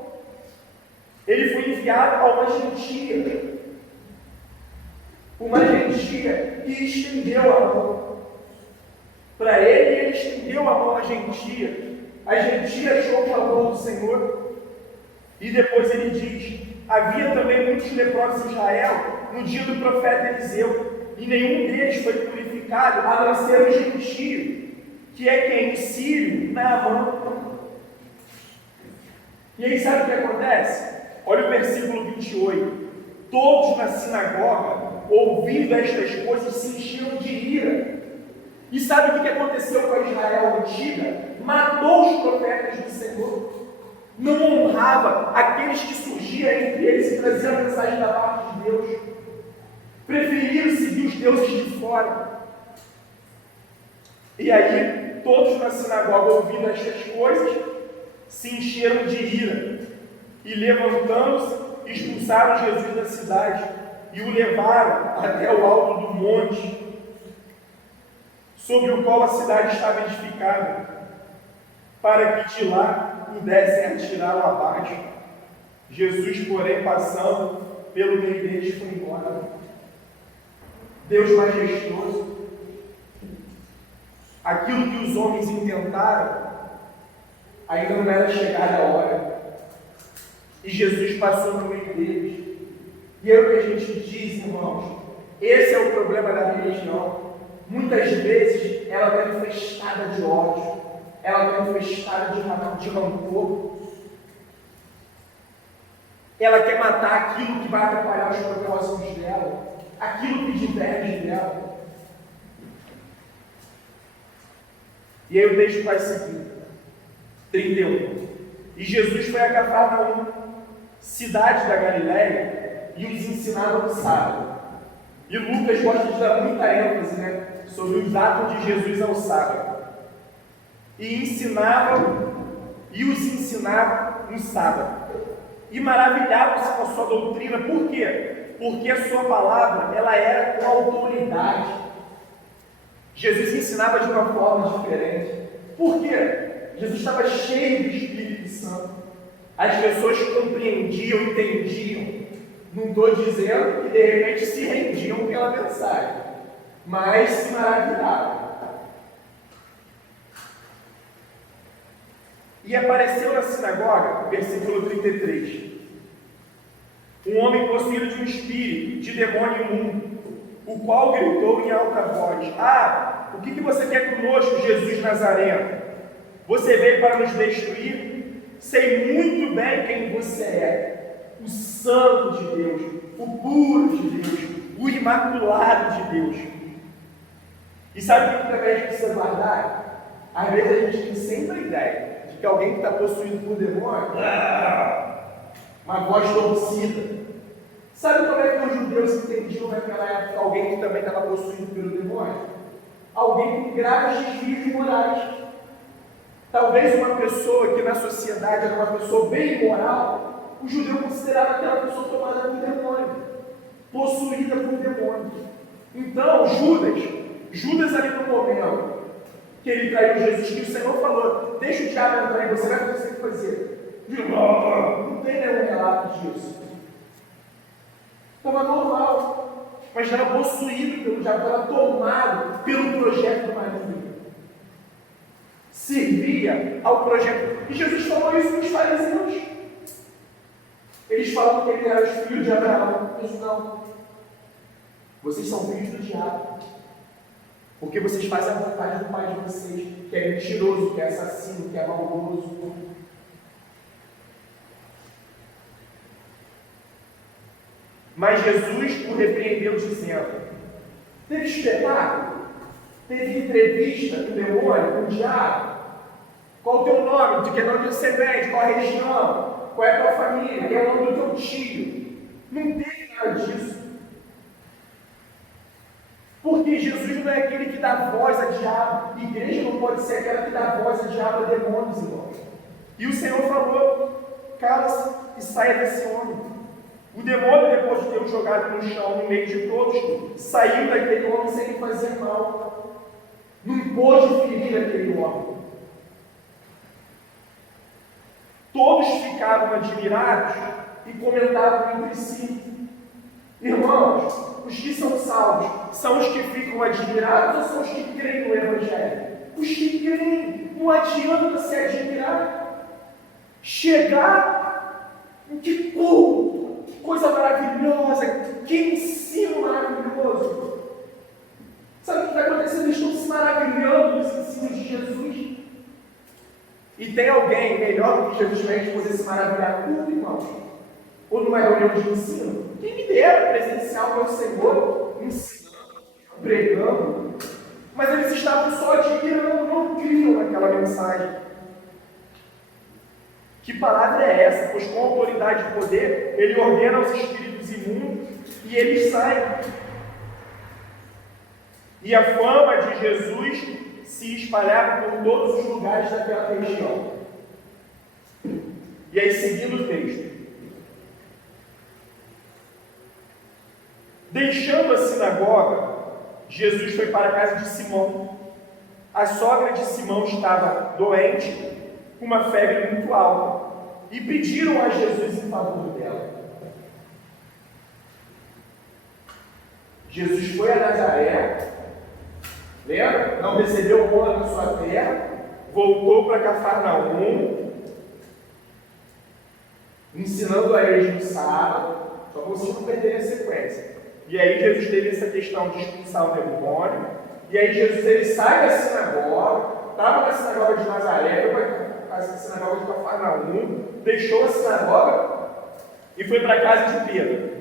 Ele foi enviado a uma gentia. Uma gentia que estendeu a mão. Para ele estendeu a mão à gentia. A gentia achou o favor do Senhor. E depois ele diz: havia também muitos leprosos em Israel no dia do profeta Eliseu, e nenhum deles foi purificado, a não ser o gentio, que é quem? O sírio, Naamã. E aí sabe o que acontece? Olha o versículo 28. Todos na sinagoga, ouvindo estas coisas, se encheram de ira. E sabe o que aconteceu com a Israel antiga? Matou os profetas do Senhor. Não honrava aqueles que surgiam entre eles e traziam a mensagem da parte de Deus. Preferiram seguir os deuses de fora. E aí, todos na sinagoga, ouvindo estas coisas, se encheram de ira. E levantando-se, expulsaram Jesus da cidade e o levaram até o alto do monte, sobre o qual a cidade estava edificada, para que de lá pudessem atirá-lo abaixo. Jesus, porém, passando pelo meio deles, foi embora. Deus majestoso, aquilo que os homens intentaram, ainda não era chegada a hora. E Jesus passou no meio deles. E é o que a gente diz, irmãos. Esse é o problema da religião. Muitas vezes ela está infestada de ódio, ela está infestada de rancor. Ela quer matar aquilo que vai atrapalhar os propósitos dela, aquilo que diverge dela. E aí o texto vai seguir. 31. E Jesus foi a Cafarnaum, cidade da Galiléia, e os ensinava no sábado. E Lucas gosta de dar muita ênfase, sobre os atos de Jesus ao sábado. E os ensinava no sábado. E maravilhavam-se com a sua doutrina. Por quê? Porque a sua palavra, ela era com autoridade. Jesus ensinava de uma forma diferente. Por quê? Jesus estava cheio do Espírito Santo. As pessoas compreendiam, entendiam. Não estou dizendo que de repente se rendiam pela mensagem, mas se maravilhavam. E apareceu na sinagoga, versículo 33, um homem possuído de um espírito, de demônio imundo, o qual gritou em alta voz: Ah, o que você quer conosco, Jesus Nazareno? Você veio para nos destruir? Sei muito bem quem você é, o Santo de Deus, o puro de Deus, o imaculado de Deus. E sabe o que também a gente precisa guardar? Às vezes a gente tem sempre a ideia de que alguém que está possuído por demônio, uma voz torcida. Sabe como é que os judeus entendiam naquela época alguém que também estava possuído pelo demônio? Alguém com graves desvios morais. Talvez uma pessoa que na sociedade era uma pessoa bem imoral, o judeu considerava aquela pessoa tomada por demônio, possuída por demônio. Então, Judas ali no momento que ele traiu Jesus, que o Senhor falou: deixa o diabo entrar em você, vai fazer o que fazer. Não tem nenhum relato disso. Estava normal, mas estava possuído pelo diabo, estava tomado pelo projeto do maligno. Servia ao projeto. E Jesus falou isso para os fariseus. Eles falam que ele era os filhos de Abraão. Mas não. Vocês são filhos do diabo. Porque vocês fazem a vontade do pai de vocês, que é mentiroso, que é assassino, que é maldoso. Mas Jesus o repreendeu dizendo: teve espetáculo? Teve entrevista com o demônio, com o diabo? Qual o teu nome? De que nome você vem? Qual a região? Qual é a tua família? Qual é o nome do teu tio? Não teve nada disso. Porque Jesus não é aquele que dá voz a diabo. Igreja não pode ser aquela que dá voz a diabo, a demônios, irmão. E o Senhor falou: cala-se e saia desse homem. O demônio, depois de ter o jogado no chão, no meio de todos, saiu daquele homem sem lhe fazer mal. Não pôde ferir aquele homem. Todos ficavam admirados e comentavam entre si: irmãos, os que são salvos são os que ficam admirados ou são os que creem no Evangelho? Os que creem. Não adianta se admirar. Chegar, que culto, que coisa maravilhosa, que ensino maravilhoso. Sabe o que está acontecendo? Eles estão se maravilhando nos ensinos de Jesus. E tem alguém melhor do que Jesus para a gente poder se maravilhar tudo, irmãos? Ou numa reunião de ensino? Quem me dera presenciar o meu Senhor ensinando, pregando. Mas eles estavam só admirando, não criam naquela mensagem. Que palavra é essa? Pois com autoridade e poder, ele ordena aos espíritos imundos e eles saem. E a fama de Jesus se espalhava por todos os lugares daquela região. E aí, seguindo o texto. Deixando a sinagoga, Jesus foi para a casa de Simão. A sogra de Simão estava doente, com uma febre muito alta, e pediram a Jesus em favor dela. Jesus foi a Nazaré, lembra? Não recebeu honra na sua terra, voltou para Cafarnaum, ensinando a eles no sábado, só para vocês não perderem a sequência. E aí Jesus teve essa questão de expulsar o demônio, e aí Jesus ele sai da sinagoga, estava na sinagoga de Nazaré, foi para a sinagoga de Cafarnaum, deixou a sinagoga e foi para a casa de Pedro.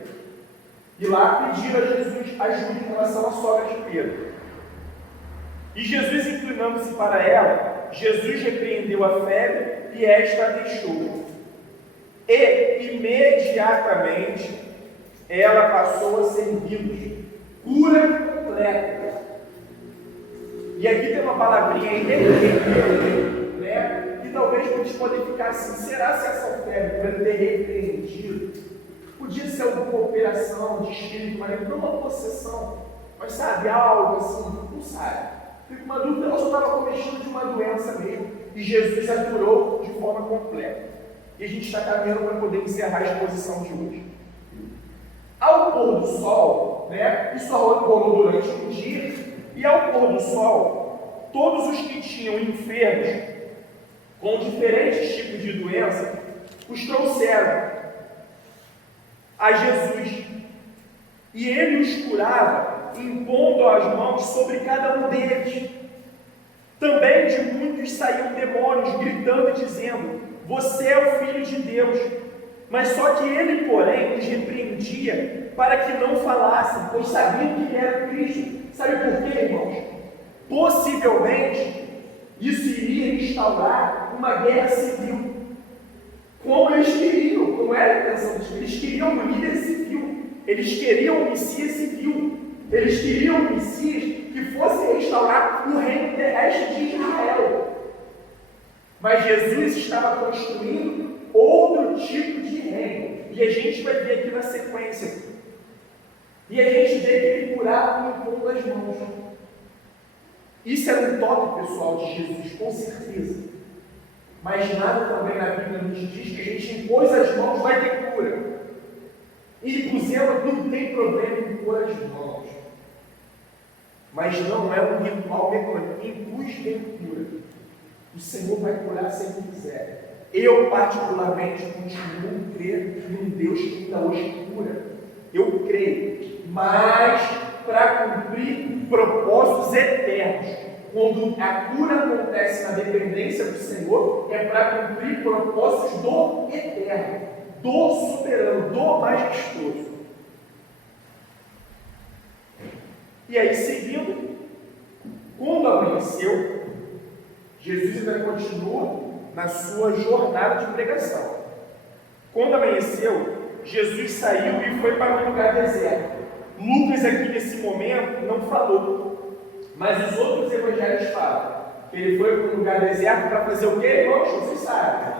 E lá pediram a Jesus ajuda em relação à sogra de Pedro. E Jesus, inclinando-se para ela, Jesus repreendeu a febre e esta a deixou. E imediatamente ela passou a servi-los. Cura completa. E aqui tem uma palavrinha aí, né? Que talvez muitos podem ficar assim: será que essa febre, para ter repreendido, podia ser alguma operação de espírito, mas não uma possessão, mas sabe, algo assim, não sabe. Fica uma dúvida, ela só estava cometindo de uma doença mesmo, e Jesus a curou de forma completa. E a gente está caminhando para poder encerrar a exposição de hoje. Ao pôr do sol, né, isso rolou durante um dia, e ao pôr do sol, todos os que tinham enfermos com diferentes tipos de doença, os trouxeram a Jesus, e ele os curava, impondo as mãos sobre cada um deles. Também de muitos saíam demônios, gritando e dizendo: você é o Filho de Deus. Mas só que ele, porém, os repreendia para que não falassem, pois sabiam que ele era Cristo. Sabe por quê, irmãos? Possivelmente, isso iria instaurar uma guerra civil. Como eles queriam, como era a intenção deles, eles queriam um líder civil, eles queriam um Messias civil, eles queriam um Messias que fosse restaurar o reino terrestre de Israel. Mas Jesus estava construindo outro tipo de reino, e a gente vai ver aqui na sequência. E a gente vê que ele curava com o impondo das mãos. Isso era um toque pessoal de Jesus, com certeza. Mas nada também na Bíblia nos diz que a gente impôs as mãos, vai ter cura. E pusemos, não tem problema em impor as mãos. Mas não é um ritual mecânico. Impus tem cura. O Senhor vai curar se Ele quiser. Eu, particularmente, continuo a crer num Deus que ainda hoje cura. Eu creio, mas para cumprir propósitos eternos. Quando a cura acontece na dependência do Senhor, é para cumprir propósitos do eterno, do soberano, do majestoso. E aí, seguindo, quando amanheceu, Jesus ainda continua na sua jornada de pregação. Quando amanheceu, Jesus saiu e foi para um lugar deserto. Lucas aqui nesse momento não falou, mas os outros evangelhos falam que ele foi para um lugar deserto para fazer o quê, irmãos? Vocês sabem?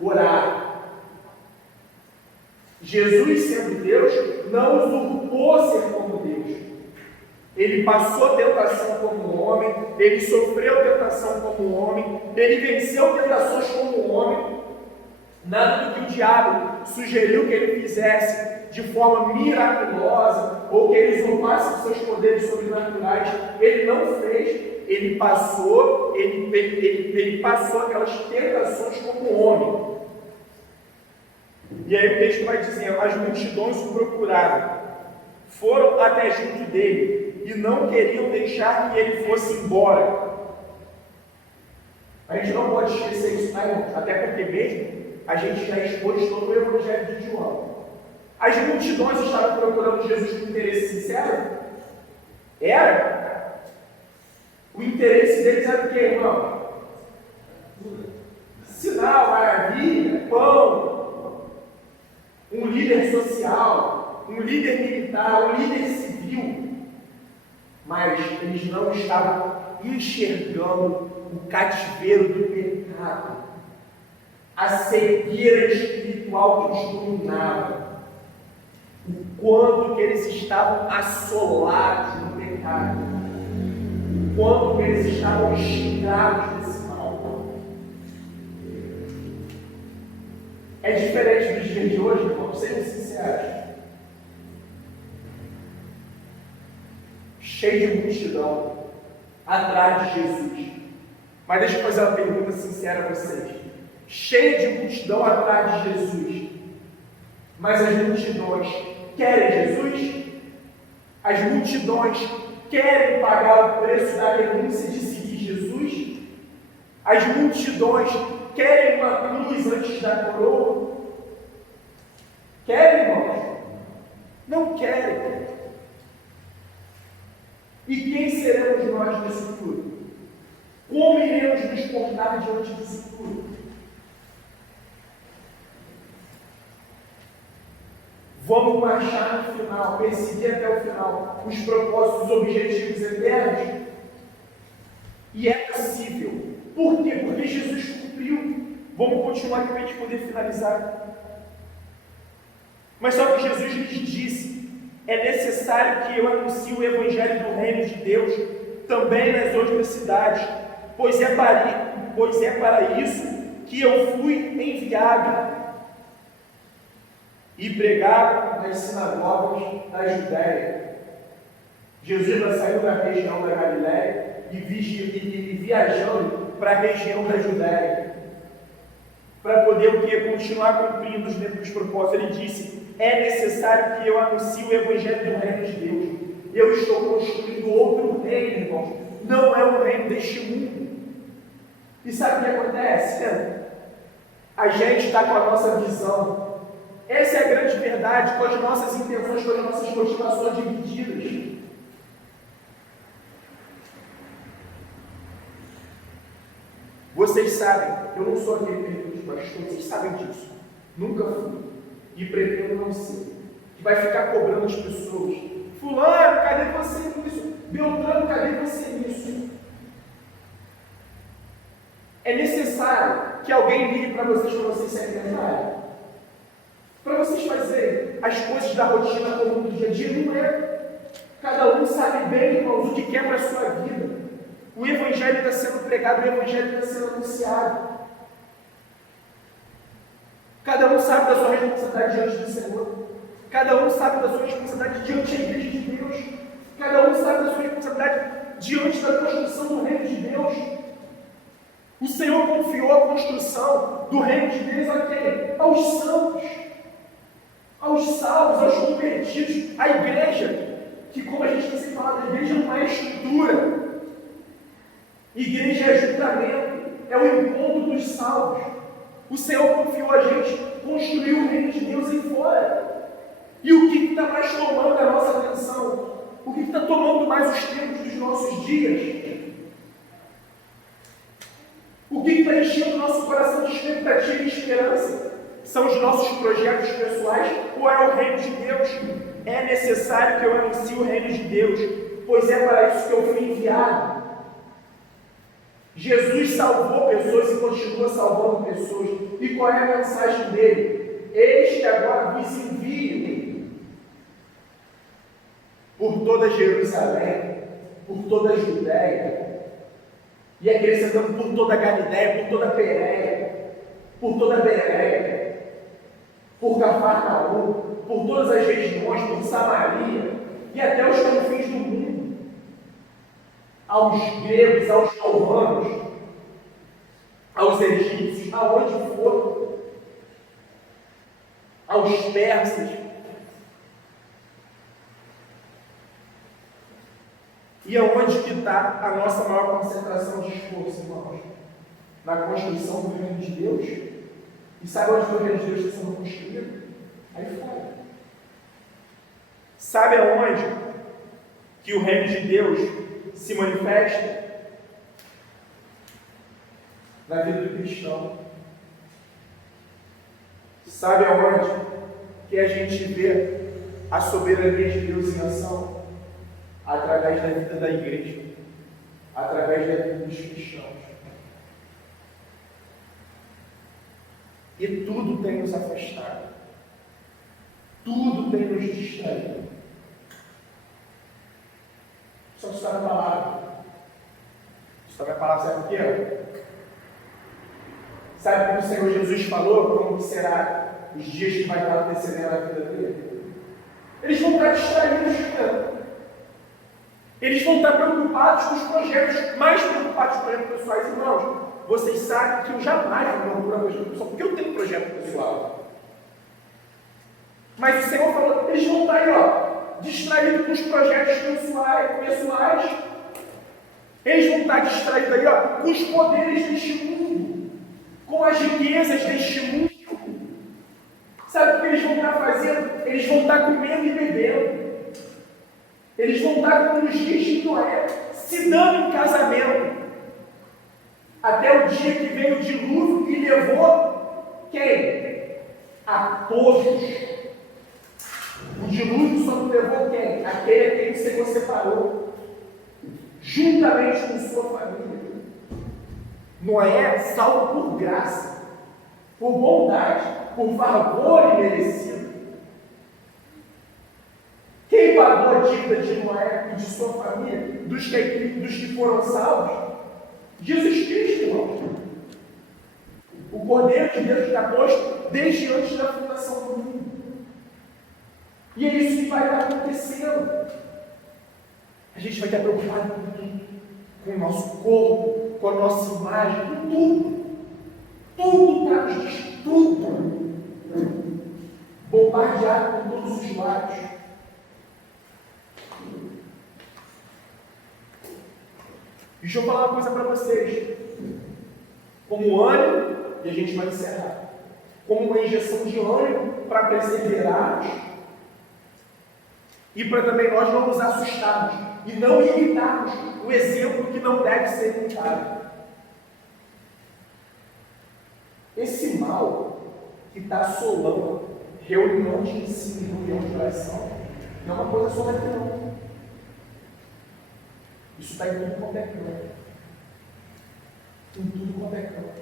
Orar. Jesus, sendo Deus, não usurpou ser como Deus. Ele passou tentação como homem, ele sofreu tentação como homem, ele venceu tentações como homem. Nada do que o diabo sugeriu que ele fizesse de forma miraculosa, ou que ele usurpasse os seus poderes sobrenaturais, ele não fez. Ele passou aquelas tentações como homem. E aí o texto vai dizendo: as multidões o procuraram, foram até junto dele, e não queriam deixar que ele fosse embora. A gente não pode esquecer isso, até porque mesmo a gente já expôs todo o Evangelho de João. As multidões estavam procurando Jesus com interesse sincero? Era? O interesse deles era o que, irmão? Sinal, maravilha, pão, um líder social, um líder militar, um líder civil. Mas eles não estavam enxergando o cativeiro do pecado, a cegueira espiritual que os dominava, o quanto que eles estavam assolados no pecado, o quanto que eles estavam escravos desse mal. É diferente dos dias de hoje, vamos ser sinceros. Cheio de multidão atrás de Jesus. Mas deixa eu fazer uma pergunta sincera a vocês. Cheio de multidão atrás de Jesus, mas as multidões querem Jesus? As multidões querem pagar o preço da renúncia de seguir Jesus? As multidões querem uma cruz antes da coroa? Querem, irmãos? Não querem. E quem seremos nós nesse futuro? portar diante disso tudo? Vamos marchar no final, perseguir até o final os propósitos, os objetivos eternos? E é possível. Por quê? Porque Jesus cumpriu. Vamos continuar aqui para a gente poder finalizar. Mas só que Jesus lhes disse: é necessário que eu anuncie o Evangelho do Reino de Deus também nas outras cidades, pois é para isso que eu fui enviado. E pregar nas sinagogas da Judéia. Jesus saiu da região da Galiléia e viajando para a região da Judéia, para poder o quê? Continuar cumprindo os propósitos. Ele disse: é necessário que eu anuncie o Evangelho do Reino de Deus. Eu estou construindo outro reino, irmãos. Não é o reino deste mundo. E sabe o que acontece? A gente está com a nossa visão. Essa é a grande verdade, com as nossas intenções, com as nossas motivações divididas. Vocês sabem, eu não sou aquele perfil de pastor, vocês sabem disso. Nunca fui. E pretendo não ser. Que vai ficar cobrando as pessoas. Fulano, cadê você nisso? Beltrano, cadê você nisso? É necessário que alguém ligue para vocês se alimentarem. Para vocês fazerem as coisas da rotina comum do dia a dia, não é. Cada um sabe bem, irmãos, o que quer para a sua vida. O Evangelho está sendo pregado, o Evangelho está sendo anunciado. Cada um sabe da sua responsabilidade diante do Senhor. Cada um sabe da sua responsabilidade diante da Igreja de Deus. Cada um sabe da sua responsabilidade diante da construção do Reino de Deus. O Senhor confiou a construção do Reino de Deus a quem? Aos santos, aos salvos, aos convertidos, à igreja, que, como a gente tem sempre falado, a igreja não é estrutura. Igreja é ajuntamento, é o encontro dos salvos. O Senhor confiou a gente construir o reino de Deus em fora. E o que está mais tomando a nossa atenção? O que está tomando mais os tempos dos nossos dias? O que está enchendo o nosso coração de expectativa e esperança? São os nossos projetos pessoais ou é o reino de Deus? É necessário que eu anuncie o reino de Deus, pois é para isso que eu fui enviado. Jesus salvou pessoas e continua salvando pessoas. E qual é a mensagem dele? Eis que agora vos envio por toda Jerusalém, por toda a Judéia, e acrescentando por toda a Galiléia, por toda a Pérea, por toda a Bereia, por Cafarnaum, por todas as regiões, por Samaria, e até os confins do mundo. Aos gregos, aos romanos, aos egípcios, aonde for, aos persas. E aonde que está a nossa maior concentração de esforço, irmãos? Na construção do reino de Deus. E sabe onde o reino de Deus está sendo construído? Aí fora. Sabe aonde que o reino de Deus se manifesta? Na vida do cristão. Sabe aonde que a gente vê a soberania de Deus em ação? Através da vida da igreja, através da vida dos cristãos. E tudo tem nos afastado, tudo tem nos distraído. Só está na palavra. Está na palavra, sabe por quê? Sabe como o Senhor Jesus falou? Como será os dias que vai estar antecedendo a vida dele? Eles vão estar distraídos, né? Eles vão estar preocupados com os projetos, mais preocupados com os projetos pessoais. Irmãos, vocês sabem que eu jamais vou procurar projeto pessoal, porque eu tenho projeto pessoal. Mas o Senhor falou, eles vão estar aí, distraídos com os projetos pessoais. Eles vão estar distraídos aí, com os poderes deste mundo, com as riquezas deste mundo. Sabe o que eles vão estar fazendo? Eles vão estar comendo e bebendo. Eles vão estar como nos dias de Noé, se dando em casamento. Até o dia que veio o dilúvio e levou quem? A todos. O dilúvio só não levou quem? Aquele a quem o Senhor separou, juntamente com sua família. Noé, salvo por graça, por bondade, por favor imerecido. Quem pagou a dívida de Noé e de sua família, dos que foram salvos? Jesus Cristo, irmão. O Cordeiro de Deus que está posto desde antes da fundação do mundo. E é isso que vai estar acontecendo. A gente vai estar preocupado com tudo. Com o nosso corpo, com a nossa imagem, com tudo. Tudo para nos destruir. Bombardeado por todos os lados. Deixa eu falar uma coisa para vocês. Como ânimo, e a gente vai encerrar. Como uma injeção de ânimo para perseverarmos e para também nós não nos assustarmos e não imitarmos o exemplo que não deve ser imitado. Esse mal que está assolando reunião de ensino, reunião de oração, não é uma coisa só daqui não. Isso está em tudo quanto é canto. Em tudo quanto é canto.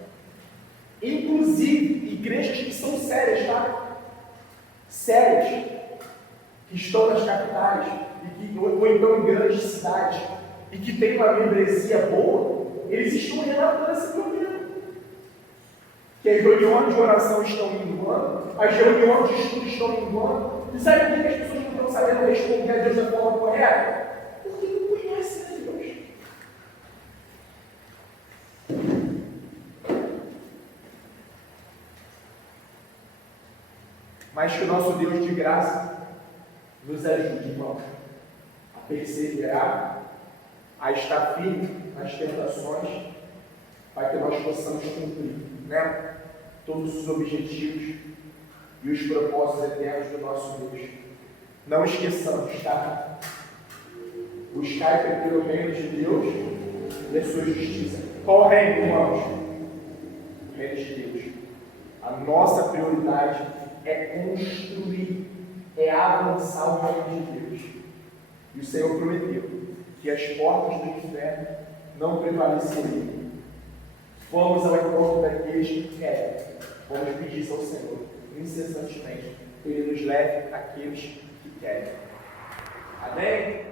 Inclusive, igrejas que são sérias, tá? Sérias, que estão nas capitais, ou então em grandes cidades, e que têm uma membresia boa, eles estão relatando esse problema. Que as reuniões de oração estão minguando, as reuniões de estudo estão minguando. E sabe por que as pessoas não estão sabendo responder a Deus da forma correta? Porque não conhecem a Deus. Mas que o nosso Deus de graça nos ajude, irmãos, a perseverar, a estar firme nas tentações, para que nós possamos cumprir, né, todos os objetivos e os propósitos eternos do nosso Deus. Não esqueçamos, tá? Buscai primeiro o reino de Deus e a sua justiça. Qual o reino, irmãos? O reino de Deus. A nossa prioridade é construir, é avançar o reino de Deus. E o Senhor prometeu que as portas do inferno não prevaleceriam. Vamos ao encontro daqueles que querem. Vamos pedir ao Senhor, incessantemente, que Ele nos leve àqueles que querem. Amém?